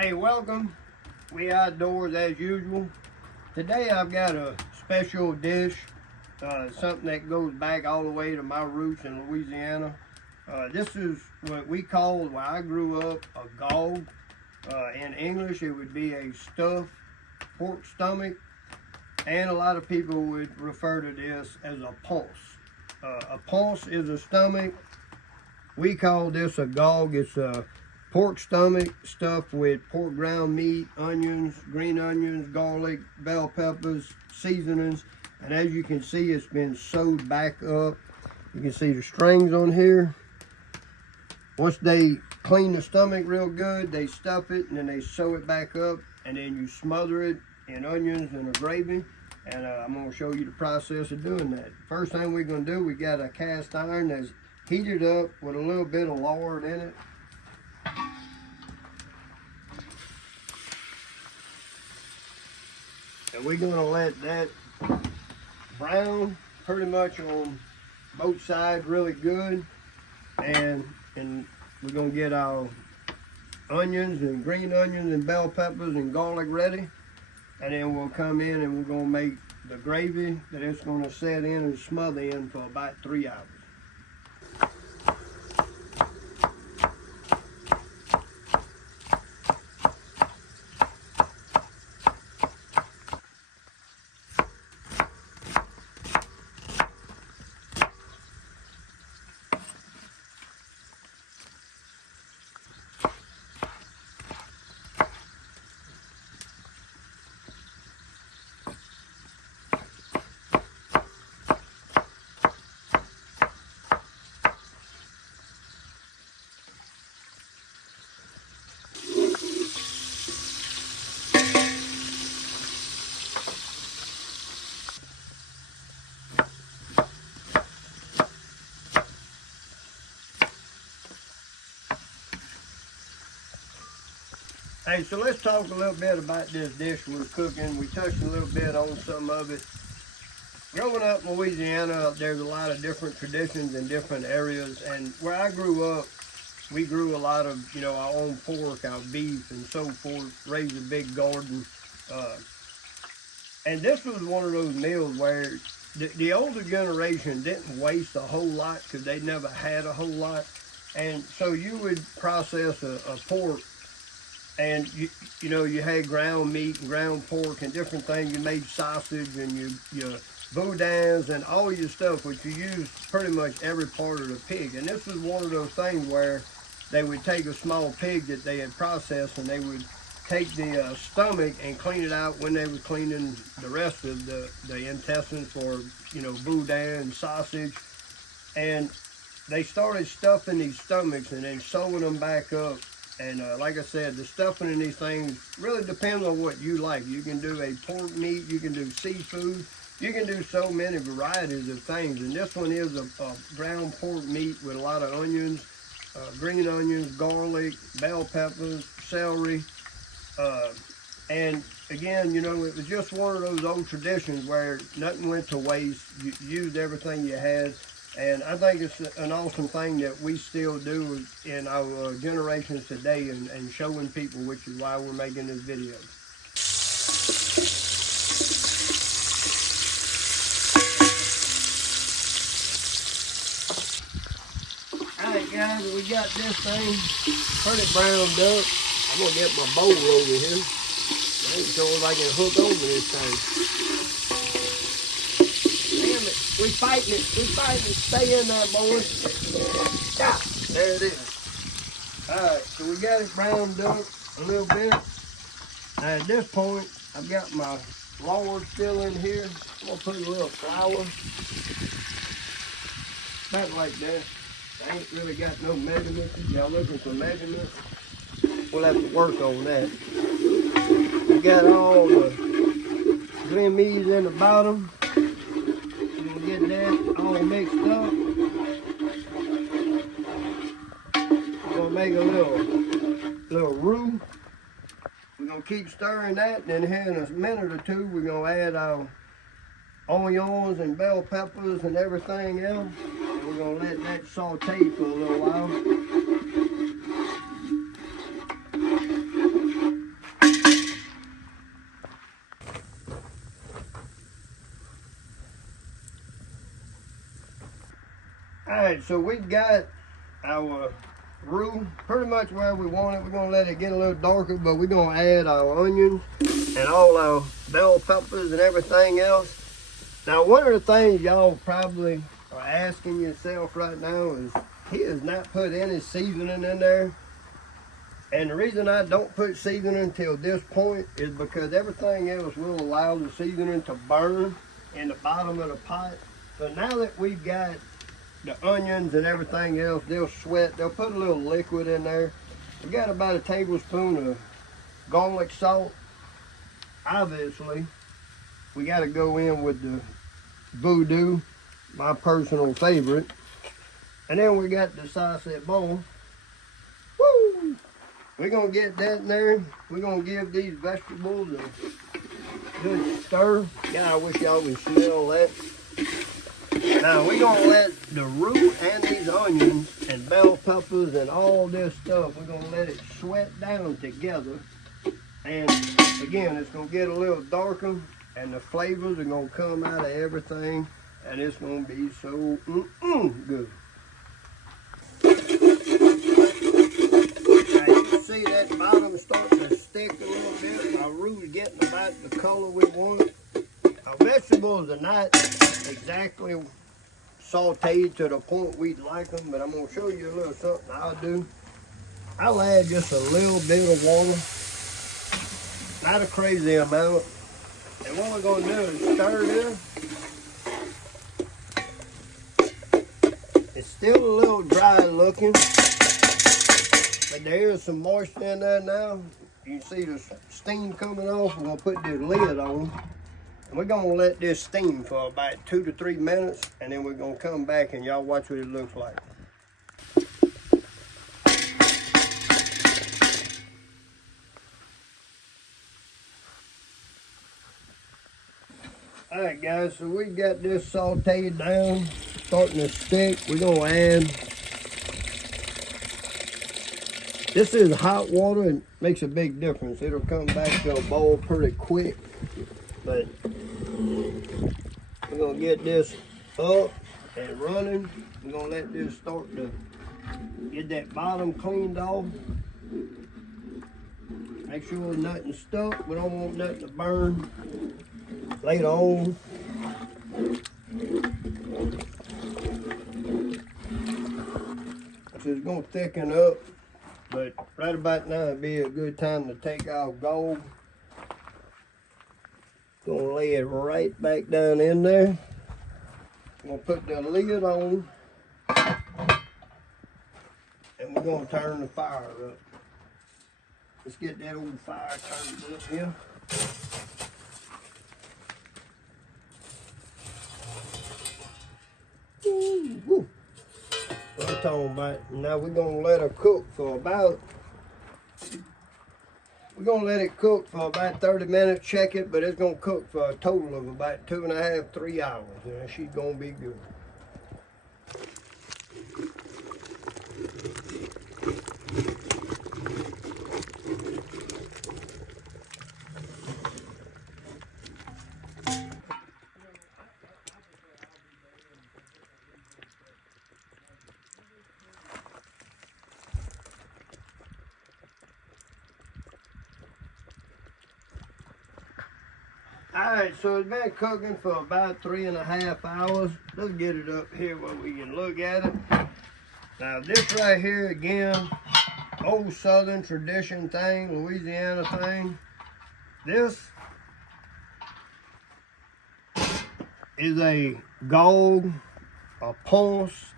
Hey, welcome. We outdoors as usual. Today I've got a special dish, something that goes back all the way to my roots in Louisiana. This is what we call, where I grew up, a gog. In English, it would be a stuffed pork stomach, and a lot of people would refer to this as a paunce. A paunce is a stomach. We call this a gog. It's a pork stomach stuffed with pork ground meat, onions, green onions, garlic, bell peppers, seasonings. And as you can see, it's been sewed back up. You can see the strings on here. Once they clean the stomach real good, they stuff it and then they sew it back up, and then you smother it in onions and a gravy. And I'm going to show you the process of doing that. First thing we're going to do, we got a cast iron that's heated up with a little bit of lard in it. And we're going to let that brown pretty much on both sides really good. And we're going to get our onions and green onions and bell peppers and garlic ready. And then we'll come in and we're going to make the gravy that it's going to set in and smother in for about 3 hours. Hey, so let's talk a little bit about this dish we're cooking. We touched a little bit on some of it. Growing up in Louisiana, there's a lot of different traditions in different areas. And where I grew up, we grew a lot of, our own pork, our beef, and so forth, raised a big garden. And this was one of those meals where the older generation didn't waste a whole lot because they never had a whole lot. And so you would process a pork, and you had ground meat and ground pork and different things. You made sausage and your boudins and all your stuff, which you used pretty much every part of the pig. And this was one of those things where they would take a small pig that they had processed, and they would take the stomach and clean it out when they were cleaning the rest of the intestines for, boudin and sausage. And they started stuffing these stomachs and then sewing them back up. And like I said, the stuffing in these things really depends on what you like. You can do a pork meat, you can do seafood, you can do so many varieties of things. And this one is a ground pork meat with a lot of onions, green onions, garlic, bell peppers, celery. And again, it was just one of those old traditions where nothing went to waste. You used everything you had. And I think it's an awesome thing that we still do in our generations today and showing people, which is why we're making this video. Alright guys, we got this thing pretty browned up. I'm going to get my bowl over here. I ain't sure if I can hook over this thing. We fighting it. Stay in there, boys. Yeah, there it is. Alright, so we got it browned up a little bit. Now at this point, I've got my lard still in here. I'm going to put a little flour. About like that. I ain't really got no measurements. Y'all looking for measurements? We'll have to work on that. We got all the green meats in the bottom. Get that all mixed up. We're gonna make a little roux. We're gonna keep stirring that, and then here in a minute or two, we're gonna add our onions and bell peppers and everything else. And we're gonna let that saute for a little while. right, so we've got our roux pretty much where we want it. We're gonna let it get a little darker, but we're gonna add our onions and all our bell peppers and everything else. Now, one of the things y'all probably are asking yourself right now is he has not put any seasoning in there. And the reason I don't put seasoning until this point is because everything else will allow the seasoning to burn in the bottom of the pot. So now that we've got the onions and everything else, they'll sweat. They'll put a little liquid in there. We got about a tablespoon of garlic salt. Obviously, we got to go in with the Voodoo, my personal favorite. And then we got the sauce bon. Woo! We're going to get that in there. We're going to give these vegetables a good stir. God, I wish y'all would smell that. Now, we're going to let the roux and these onions and bell peppers and all this stuff, we're going to let it sweat down together. And again, it's going to get a little darker and the flavors are going to come out of everything. And it's going to be so good. See that bottom starting to stick a little bit. Our roux is getting about the color we want. Our vegetables are not exactly sauteed to the point we'd like them, but I'm going to show you a little something I'll do. I'll add just a little bit of water, not a crazy amount. And what we're going to do is stir this. It's still a little dry looking. But there is some moisture in there now. You can see the steam coming off. We're gonna put the lid on. And we're gonna let this steam for about 2 to 3 minutes, and then we're gonna come back and y'all watch what it looks like. All right, guys, so we got this sauteed down, starting to stick. We're gonna add, this is hot water and makes a big difference. It'll come back to a boil pretty quick, but we're gonna get this up and running. We're gonna let this start to get that bottom cleaned off. Make sure nothing's stuck. We don't want nothing to burn later on. So it's gonna thicken up. But right about now would be a good time to take our gold. Gonna lay it right back down in there. Gonna put the lid on. And we're gonna turn the fire up. Let's get that old fire turned up here. Woo. What I'm talking about. Now we're gonna let it cook for about, we're gonna let it cook for about 30 minutes, check it, but it's gonna cook for a total of about 2.5 to 3 hours. And she's gonna be good. Alright, so it's been cooking for about 3.5 hours. Let's get it up here where we can look at it. Now this right here again, old Southern tradition thing, Louisiana thing. This is a gog, a ponce,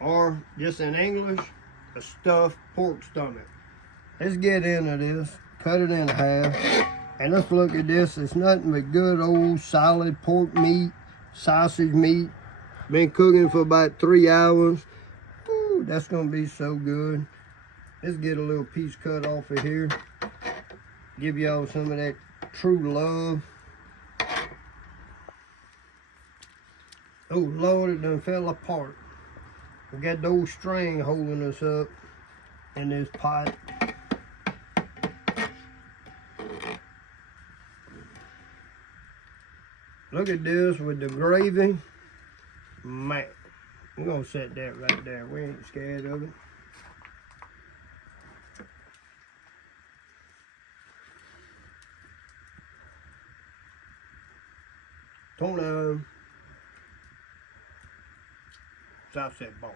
or just in English, a stuffed pork stomach. Let's get into this, cut it in half. And let's look at this. It's nothing but good old solid pork meat, sausage meat. Been cooking for about 3 hours. Ooh, that's gonna be so good. Let's get a little piece cut off of here. Give y'all some of that true love. Oh Lord, it done fell apart. We got the old string holding us up in this pot. Look at this with the gravy. Man, We're gonna set that right there. We ain't scared of it. Turn on. South said bone.